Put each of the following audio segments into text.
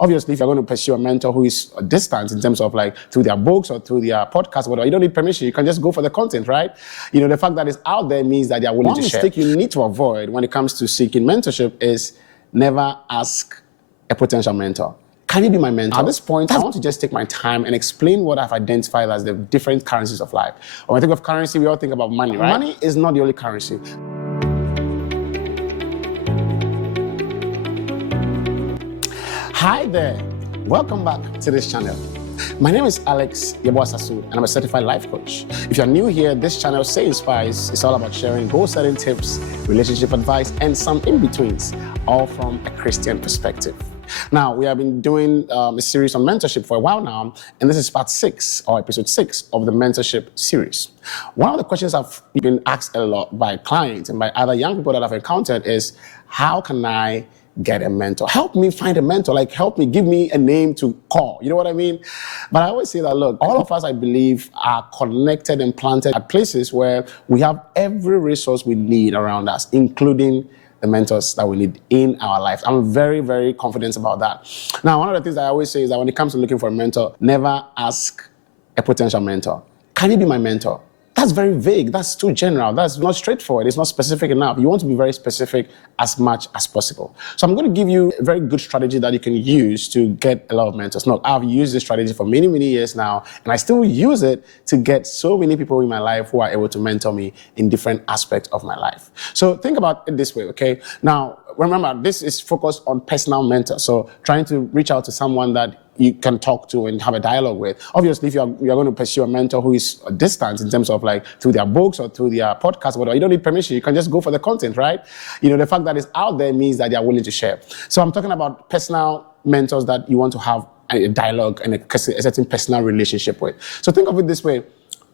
Obviously, if you're going to pursue a mentor who is distant in terms of like through their books or through their podcast, whatever, you don't need permission. You can just go for the content, right? You know, the fact that it's out there means that they are willing to share. One mistake you need to avoid when it comes to seeking mentorship is never ask a potential mentor, can you be my mentor? At this point, I want to just take my time and explain what I've identified as the different currencies of life. When we think of currency, we all think about money, right? Money is not the only currency. Hi there, welcome back to this channel. My name is Alex Sasu, and I'm a certified life coach. If you're new here, this channel, Sayinspires, is all about sharing goal-setting tips, relationship advice, and some in-betweens, all from a Christian perspective. Now, we have been doing a series on mentorship for a while now, and this is part 6 or episode 6 of the mentorship series. One of the questions I've been asked a lot by clients and by other young people that I've encountered is, how can I get a mentor? Help me find a mentor, like help me, give me a name to call. You know what I mean? But I always say that, look, all of us, I believe, are connected and planted at places where we have every resource we need around us, including the mentors that we need in our life. I'm very, very confident about that. Now, one of the things I always say is that when it comes to looking for a mentor, never ask a potential mentor, can you be my mentor? That's very vague. That's too general. That's not straightforward. It's not specific enough. You want to be very specific as much as possible. So I'm going to give you a very good strategy that you can use to get a lot of mentors. Look, I've used this strategy for many, many years now, and I still use it to get so many people in my life who are able to mentor me in different aspects of my life. So think about it this way, okay? Now, remember, this is focused on personal mentors. So trying to reach out to someone that you can talk to and have a dialogue with. Obviously, if you're going to pursue a mentor who is distant in terms of like through their books or through their podcast, whatever, you don't need permission. You can just go for the content, right? You know, the fact that it's out there means that they are willing to share. So I'm talking about personal mentors that you want to have a dialogue and a certain personal relationship with. So think of it this way.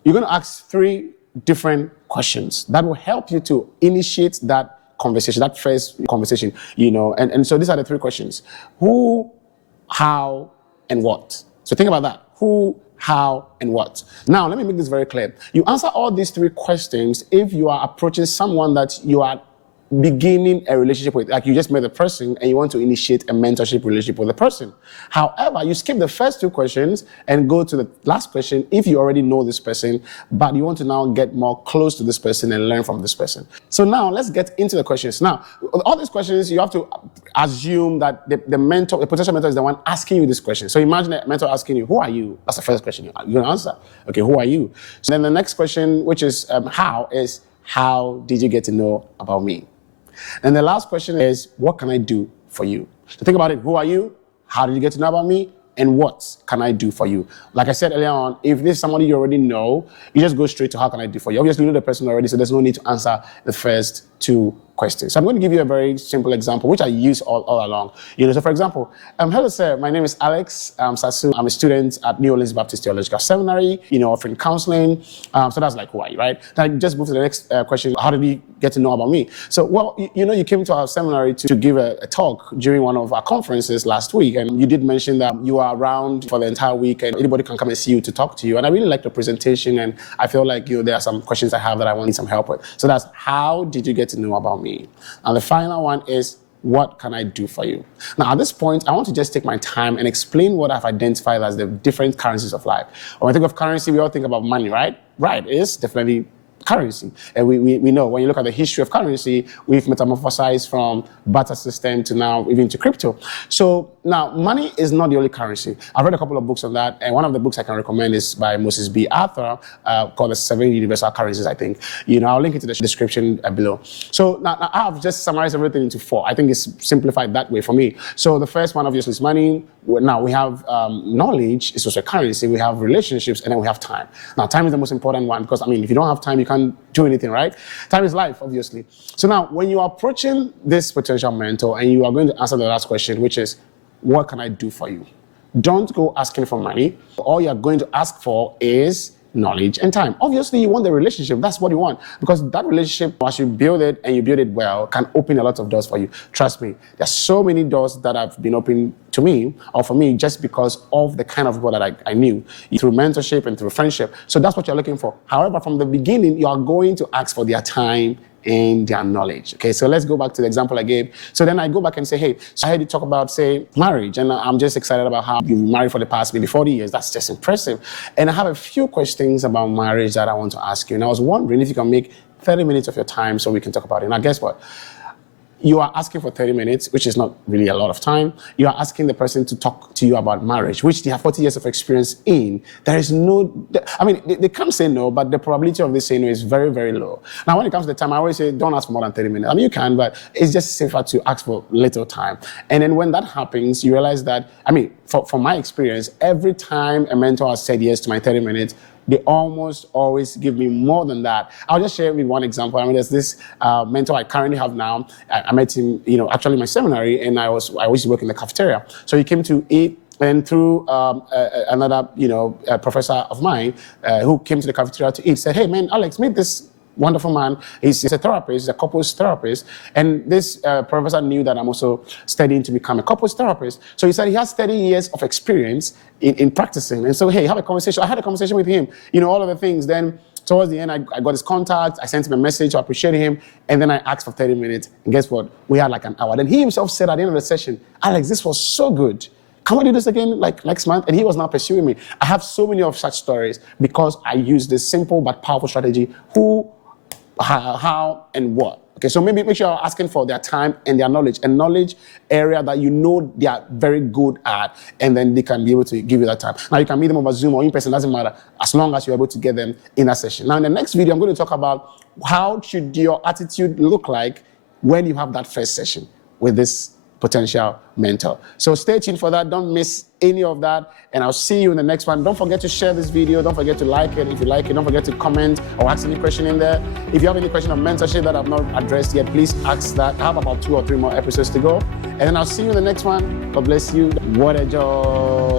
You're going to ask 3 different questions that will help you to initiate that conversation, that first conversation, you know. And so these are the 3 questions. Who, how, and what? So think about that. Who, how, and what? Now, let me make this very clear. You answer all these 3 questions if you are approaching someone that you are beginning a relationship with, like you just met a person and you want to initiate a mentorship relationship with the person. However, you skip the first 2 questions and go to the last question if you already know this person, but you want to now get more close to this person and learn from this person. So now let's get into the questions. Now, all these questions, you have to assume that the potential mentor is the one asking you this question. So imagine a mentor asking you, who are you? That's the first question you're going to answer. Okay, who are you? So then the next question, which is how did you get to know about me? And the last question is, what can I do for you? So think about it. Who are you? How did you get to know about me? And what can I do for you? Like I said earlier on, if this is somebody you already know, you just go straight to how can I do for you. Obviously, you know the person already, so there's no need to answer the first 2 questions. So I'm going to give you a very simple example, which I use all along. You know, so for example, hello sir, my name is Alex Sasu. I'm a student at New Orleans Baptist Theological Seminary, you know, offering counseling. So that's like, who are you, right? Then I just move to the next question. How did you get to know about me? So, well, you know, you came to our seminary to give a talk during one of our conferences last week, and you did mention that you are around for the entire week and anybody can come and see you to talk to you. And I really liked the presentation, and I feel like, you know, there are some questions I have that I want some help with. So that's, how did you get to know about me? And the final one is, what can I do for you? Now, at this point, I want to just take my time and explain what I've identified as the different currencies of life. When we think of currency, we all think about money, right? Right, it's definitely currency. And we know when you look at the history of currency, we've metamorphosized from barter system to now even to crypto. So now money is not the only currency. I've read a couple of books on that, and one of the books I can recommend is by Moses B. Arthur, called The 7 Universal Currencies, I think. You know, I'll link it to the description below. So now I've just summarized everything into 4. I think it's simplified that way for me. So the first one obviously is money. Now we have knowledge, it's also a currency. We have relationships, and then we have time. Now time is the most important one because, I mean, if you don't have time, you can't do anything, right? Time is life, obviously. So now when you are approaching this potential mentor and you are going to answer the last question, which is, what can I do for you? Don't go asking for money. All you're going to ask for is knowledge and time. Obviously, you want the relationship. That's what you want. Because that relationship, as you build it and you build it well, can open a lot of doors for you. Trust me. There's so many doors that have been opened to me or for me just because of the kind of people that I knew through mentorship and through friendship. So that's what you're looking for. However, from the beginning, you are going to ask for their time and their knowledge. Okay, so let's go back to the example I gave. So then I go back and say, hey, so I heard you talk about, say, marriage, and I'm just excited about how you've been married for the past maybe 40 years. That's just impressive. And I have a few questions about marriage that I want to ask you. And I was wondering if you can make 30 minutes of your time so we can talk about it. Now, guess what? You are asking for 30 minutes, which is not really a lot of time. You are asking the person to talk to you about marriage, which they have 40 years of experience in. There is no, I mean, they can't say no, but the probability of this saying no is very, very low. Now, when it comes to the time, I always say, don't ask for more than 30 minutes. I mean, you can, but it's just safer to ask for little time. And then when that happens, you realize that, I mean, from my experience, every time a mentor has said yes to my 30 minutes, they almost always give me more than that. I'll just share with one example. I mean, there's this mentor I currently have now. I met him, actually in my seminary, and I used to work in the cafeteria. So he came to eat, and through another, professor of mine who came to the cafeteria to eat, said, hey, man, Alex, meet this wonderful man. He's a therapist, he's a couples therapist. And this professor knew that I'm also studying to become a couples therapist. So he said he has 30 years of experience in practicing. And so, hey, have a conversation. I had a conversation with him, all of the things. Then towards the end, I got his contact. I sent him a message. I appreciated him. And then I asked for 30 minutes. And guess what? We had like an hour. Then he himself said at the end of the session, Alex, this was so good. Can we do this again like next month? And he was now pursuing me. I have so many of such stories because I use this simple but powerful strategy. Who, how, and what. Okay, so maybe make sure you're asking for their time and their knowledge, a knowledge area that they are very good at, and then they can be able to give you that time. Now, you can meet them over Zoom or in person, doesn't matter, as long as you're able to get them in that session. Now, in the next video, I'm going to talk about how should your attitude look like when you have that first session with this potential mentor. So stay tuned for that. Don't miss any of that. And I'll see you in the next one. Don't forget to share this video. Don't forget to like it. If you like it, don't forget to comment or ask any question in there. If you have any question on mentorship that I've not addressed yet, please ask that. I have about 2 or 3 more episodes to go. And then I'll see you in the next one. God bless you. What a joy.